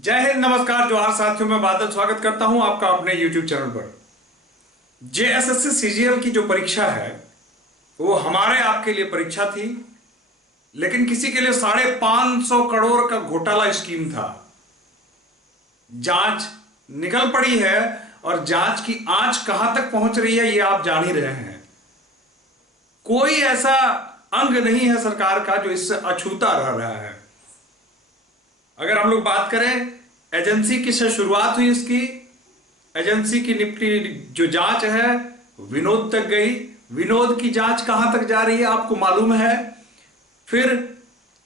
जय हिंद, नमस्कार, जोहार साथियों। मैं बादल स्वागत करता हूं आपका अपने YouTube चैनल पर। जेएसएससी सीजीएल की जो परीक्षा है वो हमारे आपके लिए परीक्षा थी, लेकिन किसी के लिए 550 करोड़ का घोटाला स्कीम था। जांच निकल पड़ी है और जांच की आंच कहां तक पहुंच रही है ये आप जान ही रहे हैं। कोई ऐसा अंग नहीं है सरकार का जो इससे अछूता रह रहा है। अगर हम लोग बात करें एजेंसी की से शुरुआत हुई, इसकी एजेंसी की निपटी जो जांच है विनोद तक गई। विनोद की जांच कहां तक जा रही है आपको मालूम है। फिर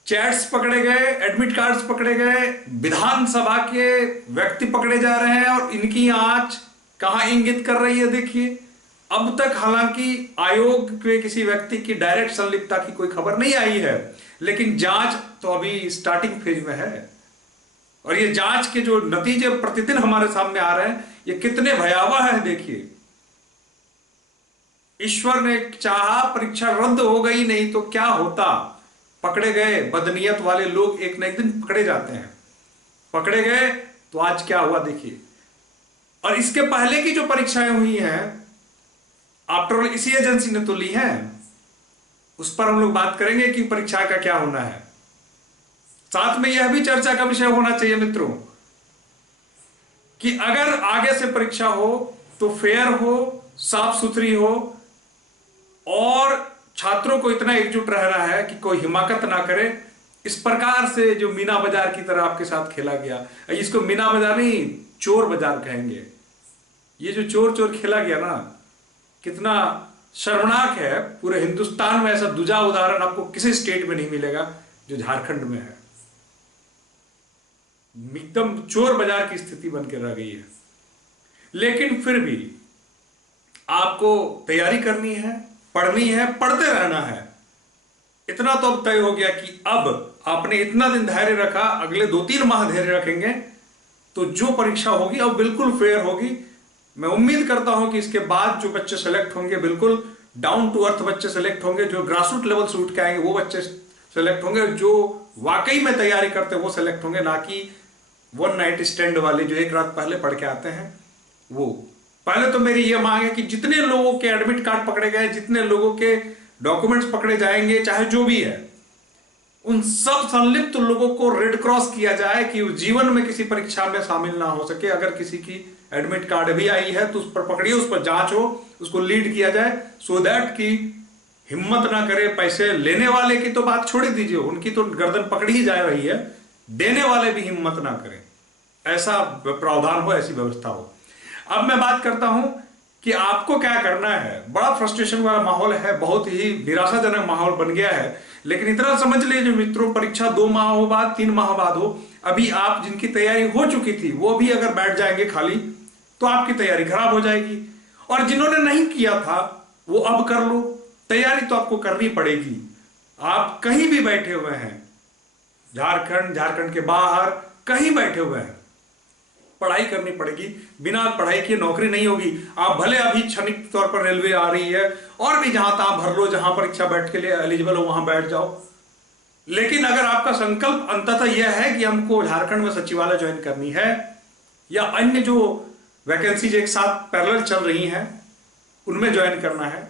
चैट्स पकड़े गए, एडमिट कार्ड्स पकड़े गए, विधानसभा के व्यक्ति पकड़े जा रहे हैं और इनकी आंच कहां इंगित कर रही है देखिए। अब तक हालांकि आयोग के किसी व्यक्ति की डायरेक्ट संलिप्तता की कोई खबर नहीं आई है, लेकिन जांच तो अभी स्टार्टिंग फेज में है। और ये जांच के जो नतीजे प्रतिदिन हमारे सामने आ रहे हैं ये कितने भयावह है देखिए। ईश्वर ने चाहा परीक्षा रद्द हो गई, नहीं तो क्या होता। पकड़े गए बदनीयत वाले लोग एक न एक दिन पकड़े जाते हैं। पकड़े गए तो आज क्या हुआ देखिए। और इसके पहले की जो परीक्षाएं हुई हैं आफ्टर ऑल इसी एजेंसी ने तो ली हैं, उस पर हम लोग बात करेंगे कि परीक्षा का क्या होना है। साथ में यह भी चर्चा का विषय होना चाहिए मित्रों कि अगर आगे से परीक्षा हो तो फेयर हो, साफ सुथरी हो और छात्रों को इतना एकजुट रहना है कि कोई हिमाकत ना करे। इस प्रकार से जो मीना बाजार की तरह आपके साथ खेला गया, इसको मीना बाजार नहीं चोर बाजार कहेंगे। ये जो चोर चोर खेला गया ना, कितना शर्मनाक है। पूरे हिंदुस्तान में ऐसा दूजा उदाहरण आपको किसी स्टेट में नहीं मिलेगा जो झारखंड में है। एकदम चोर बाजार की स्थिति बन के रह गई है। लेकिन फिर भी आपको तैयारी करनी है, पढ़नी है, पढ़ते रहना है। इतना तो अब तय हो गया कि अब आपने इतना दिन धैर्य रखा, अगले 2-3 माह धैर्य रखेंगे तो जो परीक्षा होगी अब बिल्कुल फेयर होगी। मैं उम्मीद करता हूं कि इसके बाद जो बच्चे सेलेक्ट होंगे बिल्कुल डाउन टू अर्थ बच्चे सेलेक्ट होंगे। जो ग्रासरूट लेवल से उठ के आएंगे वो बच्चे सेलेक्ट होंगे। जो वाकई में तैयारी करते हैं वो सेलेक्ट होंगे, ना कि वन नाइट स्टैंड वाले जो एक रात पहले पढ़ के आते हैं वो। पहले तो मेरी यह मांग है कि जितने लोगों के एडमिट कार्ड पकड़े गए, जितने लोगों के डॉक्यूमेंट्स पकड़े जाएंगे, चाहे जो भी है, उन सब संलिप्त लोगों को रेड क्रॉस किया जाए कि वो जीवन में किसी परीक्षा में शामिल ना हो सके। अगर किसी की एडमिट कार्ड भी आई है तो उस पर पकड़िए, उस पर जांच हो, उसको लीड किया जाए, सो दैट कि हिम्मत ना करे। पैसे लेने वाले की तो बात छोड़ दीजिए, उनकी तो गर्दन पकड़ी ही जा रही है, देने वाले भी हिम्मत ना करें। ऐसा प्रावधान हो, ऐसी व्यवस्था हो। अब मैं बात करता हूं कि आपको क्या करना है। बड़ा फ्रस्ट्रेशन वाला माहौल है, बहुत ही निराशाजनक माहौल बन गया है। लेकिन इतना समझ लीजिए मित्रों, परीक्षा 2 माह बाद, 3 माह बाद हो, अभी आप जिनकी तैयारी हो चुकी थी वो भी अगर बैठ जाएंगे खाली तो आपकी तैयारी खराब हो जाएगी। और जिन्होंने नहीं किया था वो अब कर लो। तैयारी तो आपको करनी पड़ेगी। आप कहीं भी बैठे हुए हैं, झारखंड के बाहर कहीं बैठे हुए हैं, पढ़ाई करनी पड़ेगी। बिना पढ़ाई की नौकरी नहीं होगी। आप भले अभी क्षणिक तौर पर रेलवे आ रही है और भी जहां तहां भर लो, जहां परीक्षा बैठ के लिए एलिजिबल हो वहां बैठ जाओ। लेकिन अगर आपका संकल्प अंततः यह है कि हमको झारखंड में सचिवालय ज्वाइन करनी है या अन्य जो वैकेंसीज एक साथ पैरेलल चल रही हैं उनमें ज्वाइन करना है,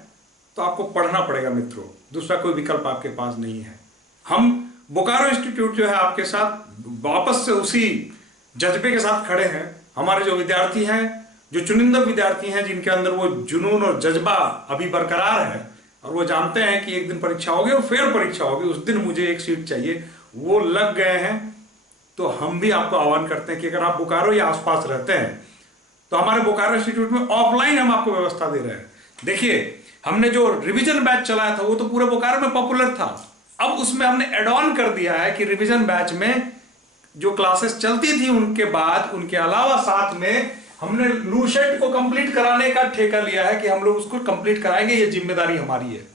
तो आपको पढ़ना पड़ेगा मित्रों। दूसरा कोई विकल्प आपके पास नहीं है। हम बोकारो इंस्टीट्यूट जो है आपके साथ वापस से उसी जज्बे के साथ खड़े हैं। हमारे जो विद्यार्थी हैं, जो चुनिंदा विद्यार्थी हैं, जिनके अंदर वो जुनून और जज्बा अभी बरकरार है और वो जानते हैं कि एक दिन परीक्षा होगी और फेयर परीक्षा होगी, उस दिन मुझे एक सीट चाहिए, वो लग गए हैं। तो हम भी आपको आह्वान करते हैं कि अगर आप बोकारो या आसपास रहते हैं तो हमारे बोकारो इंस्टीट्यूट में ऑफलाइन हम आपको व्यवस्था दे रहे हैं। देखिए, हमने जो रिवीजन बैच चलाया था वो तो पूरे बोकारो में पॉपुलर था। अब उसमें हमने एड ऑन कर दिया है कि रिवीजन बैच में जो क्लासेस चलती थी उनके बाद, उनके अलावा साथ में हमने लूसेट को कंप्लीट कराने का ठेका लिया है कि हम लोग उसको कंप्लीट कराएंगे। ये जिम्मेदारी हमारी है।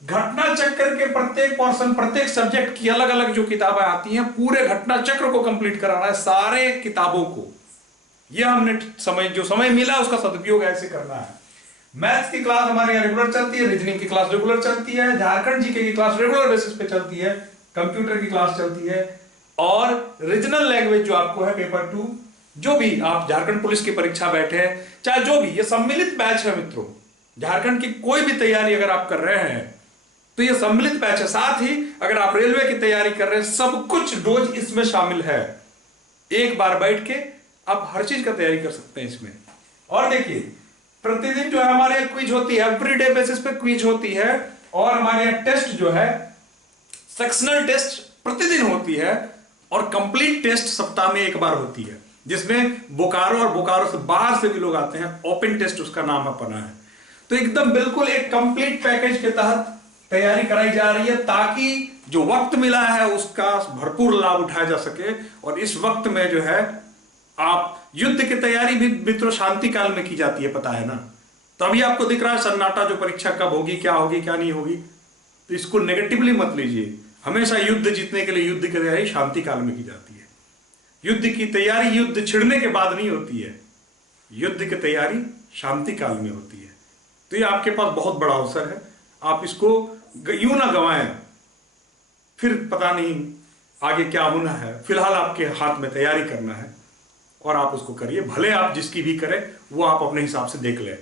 घटना चक्र के प्रत्येक पोर्शन, प्रत्येक सब्जेक्ट की अलग अलग जो किताबें आती हैं, पूरे घटना चक्र को कंप्लीट कराना है, सारे किताबों को। यह हमने जो समय मिला उसका सदुपयोग ऐसे करना है। मैथ्स की क्लास हमारे यहाँ रेगुलर चलती है, रीजनिंग की क्लास रेगुलर चलती है, झारखंड जीके की क्लास रेगुलर बेसिस पे चलती है, कंप्यूटर की क्लास चलती है, और रीजनल लैंग्वेज जो आपको है पेपर 2, जो भी आप झारखंड पुलिस की परीक्षा बैठे हैं, चाहे जो भी, ये सम्मिलित बैच है मित्रों। झारखंड की कोई भी तैयारी अगर आप कर रहे हैं तो ये सम्मिलित बैच है। साथ ही अगर आप रेलवे की तैयारी कर रहे हैं, सब कुछ डोज इसमें शामिल है। एक बार बैठ के आप हर चीज का तैयारी कर सकते हैं इसमें। और देखिए, प्रतिदिन जो है हमारे क्विज होती है, एवरीडे बेसिस पे क्विज होती है। और हमारे यहाँ टेस्ट जो है, सेक्शनल टेस्ट प्रतिदिन होती है, और कंप्लीट टेस्ट सप्ताह में एक बार होती है, जिसमें बोकारो और बोकारो से बाहर से भी लोग आते हैं। ओपन टेस्ट उसका नाम अपना है। तो एकदम बिल्कुल एक कंप्लीट पैकेज के तहत तैयारी कराई जा रही है, ताकि जो वक्त मिला है उसका भरपूर लाभ उठाया जा सके। और इस वक्त में जो है, आप युद्ध की तैयारी भी मित्रों शांति काल में की जाती है, पता है ना। तो अभी आपको दिख रहा है सन्नाटा, जो परीक्षा कब होगी, क्या होगी, क्या नहीं होगी। तो इसको नेगेटिवली मत लीजिए। हमेशा युद्ध जीतने के लिए युद्ध की तैयारी शांति काल में की जाती है। युद्ध की तैयारी युद्ध छिड़ने के बाद नहीं होती है, युद्ध की तैयारी शांति काल में होती है। तो ये आपके पास बहुत बड़ा अवसर है, आप इसको यूं ना गंवाएं, फिर पता नहीं आगे क्या होना है। फिलहाल आपके हाथ में तैयारी करना है और आप उसको करिए। भले आप जिसकी भी करें, वो आप अपने हिसाब से देख लें।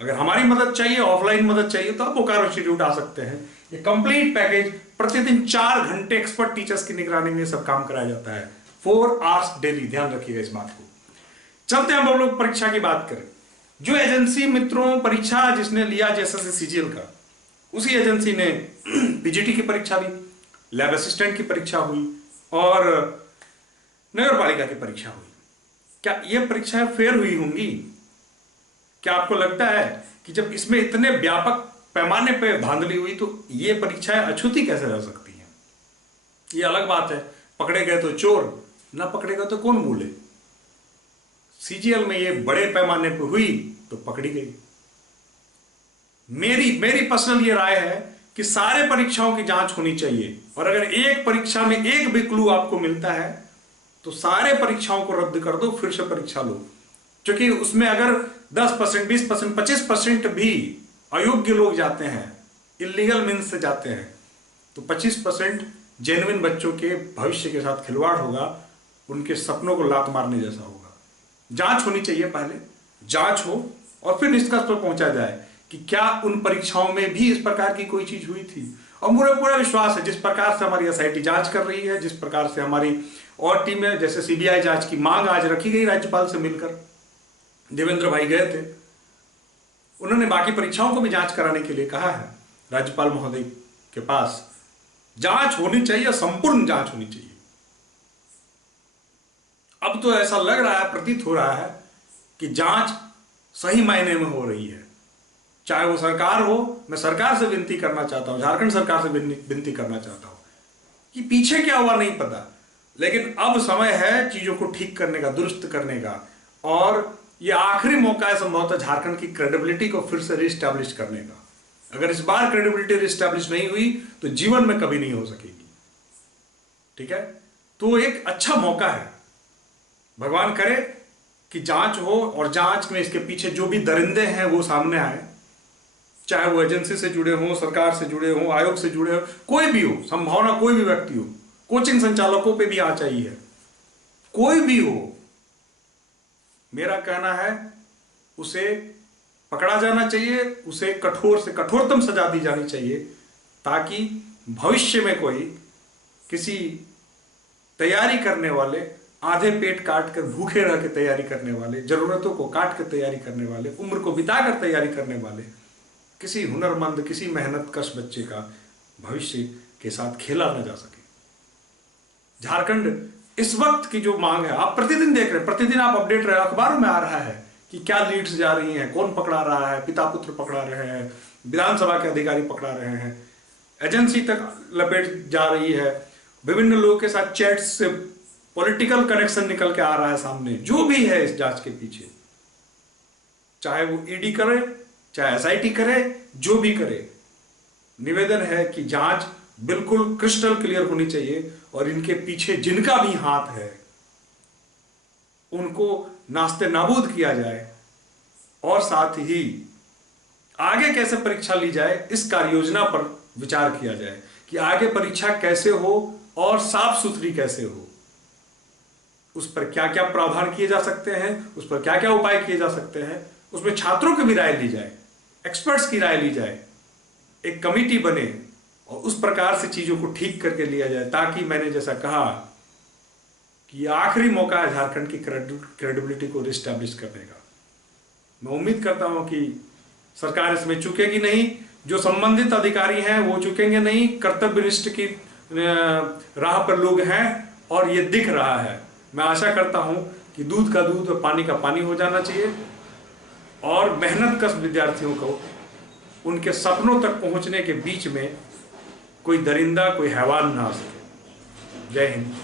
अगर हमारी मदद चाहिए, ऑफलाइन मदद चाहिए, तो आप बोकारो इंस्टीट्यूट आ सकते हैं। ये कंप्लीट पैकेज, प्रतिदिन 4 घंटे एक्सपर्ट टीचर्स की निगरानी में सब काम कराया जाता है, 4 आवर्स डेली। ध्यान रखिएगा इस बात को। चलते हैं हम लोग परीक्षा की बात करें। जो एजेंसी मित्रों परीक्षा जिसने लिया जैसे सीजीएल का, उसी एजेंसी ने पीजीटी की परीक्षा ली, लैब असिस्टेंट की परीक्षा हुई और नगर पालिका की परीक्षा हुई। क्या ये परीक्षाएं फेयर हुई होंगी? क्या आपको लगता है कि जब इसमें इतने व्यापक पैमाने पे धांधली हुई, तो ये परीक्षाएं अछूती कैसे रह सकती हैं? ये अलग बात है, पकड़े गए तो चोर, ना पकड़े गए तो कौन बोले। सीजीएल में ये बड़े पैमाने पे हुई तो पकड़ी गई। मेरी पर्सनल ये राय है कि सारे परीक्षाओं की जांच होनी चाहिए, और अगर एक परीक्षा में एक भी क्लू आपको मिलता है तो सारे परीक्षाओं को रद्द कर दो, फिर से परीक्षा लो। क्योंकि उसमें अगर 10%, 20%, 25% भी अयोग्य लोग जाते हैं, इलीगल मीन्स से जाते हैं, तो 25% जेन्युइन बच्चों के भविष्य के साथ खिलवाड़ होगा, उनके सपनों को लात मारने जैसा होगा। जांच होनी चाहिए, पहले जांच हो और फिर निष्कर्ष पर पहुंचा जाए कि क्या उन परीक्षाओं में भी इस प्रकार की कोई चीज हुई थी। और मुझे पूरा विश्वास है, जिस प्रकार से हमारी एसआईटी जांच कर रही है, जिस प्रकार से हमारी और टीमें, जैसे सीबीआई जांच की मांग आज रखी गई राज्यपाल से मिलकर, देवेंद्र भाई गए थे, उन्होंने बाकी परीक्षाओं को भी जांच कराने के लिए कहा है राज्यपाल महोदय के पास। जांच होनी चाहिए, संपूर्ण जांच होनी चाहिए। अब तो ऐसा लग रहा है, प्रतीत हो रहा है कि जांच सही मायने में हो रही है, चाहे वो सरकार हो। मैं सरकार से विनती करना चाहता हूं, झारखंड सरकार से विनती करना चाहता हूं कि पीछे क्या हुआ नहीं पता, लेकिन अब समय है चीजों को ठीक करने का, दुरुस्त करने का। और ये आखिरी मौका है संभवतः झारखंड की क्रेडिबिलिटी को फिर से रिस्टैब्लिश करने का। अगर इस बार क्रेडिबिलिटी रिस्टैब्लिश नहीं हुई तो जीवन में कभी नहीं हो सकेगी। ठीक है, तो एक अच्छा मौका है। भगवान करे कि जांच हो और जांच में इसके पीछे जो भी दरिंदे हैं वो सामने आए, चाहे वो एजेंसी से जुड़े हों, सरकार से जुड़े हों, आयोग से जुड़े हो, कोई भी हो, संभावना कोई भी व्यक्ति हो, कोचिंग संचालकों पे भी आ चाहिए, कोई भी हो, मेरा कहना है उसे पकड़ा जाना चाहिए, उसे कठोर से कठोरतम सजा दी जानी चाहिए, ताकि भविष्य में कोई किसी तैयारी करने वाले, आधे पेट काट कर भूखे रह के तैयारी करने वाले, जरूरतों को काट कर तैयारी करने वाले, उम्र को बिताकर तैयारी करने वाले, किसी हुनरमंद, किसी मेहनतकश बच्चे का भविष्य के साथ खेला न जा सके। झारखंड इस वक्त की जो मांग है, आप प्रतिदिन देख रहे हैं, प्रतिदिन आप अपडेट रहे, अखबारों में आ रहा है कि क्या लीड्स जा रही हैं, कौन पकड़ा रहा है, पिता पुत्र पकड़ा रहे हैं, विधानसभा के अधिकारी पकड़ा रहे हैं, एजेंसी तक लपेट जा रही है, विभिन्न लोगों के साथ चैट्स से पॉलिटिकल कनेक्शन निकल के आ रहा है सामने। जो भी है इस जांच के पीछे, चाहे वो ईडी करे, चाहे एसआईटी करे, जो भी करे, निवेदन है कि जांच बिल्कुल क्रिस्टल क्लियर होनी चाहिए और इनके पीछे जिनका भी हाथ है उनको नास्ते नाबूद किया जाए, और साथ ही आगे कैसे परीक्षा ली जाए इस कार्य योजना पर विचार किया जाए कि आगे परीक्षा कैसे हो और साफ सुथरी कैसे हो। उस पर क्या क्या प्रावधान किए जा सकते हैं, उस पर क्या क्या उपाय किए जा सकते हैं, उसमें छात्रों की भी राय ली जाए, एक्सपर्ट्स की राय ली जाए, एक कमिटी बने और उस प्रकार से चीजों को ठीक करके लिया जाए, ताकि मैंने जैसा कहा कि ये आखिरी मौका है झारखंड की क्रेडिबिलिटी को रिस्टैब्लिश करने का। मैं उम्मीद करता हूं कि सरकार इसमें चूकेगी नहीं, जो संबंधित अधिकारी हैं वो चूकेंगे नहीं, कर्तव्यनिष्ठ की राह पर लोग हैं और ये दिख रहा है। मैं आशा करता हूं कि दूध का दूध और पानी का पानी हो जाना चाहिए और मेहनतकश विद्यार्थियों को उनके सपनों तक पहुंचने के बीच में कोई दरिंदा, कोई हैवान ना आ सके। जय हिंद।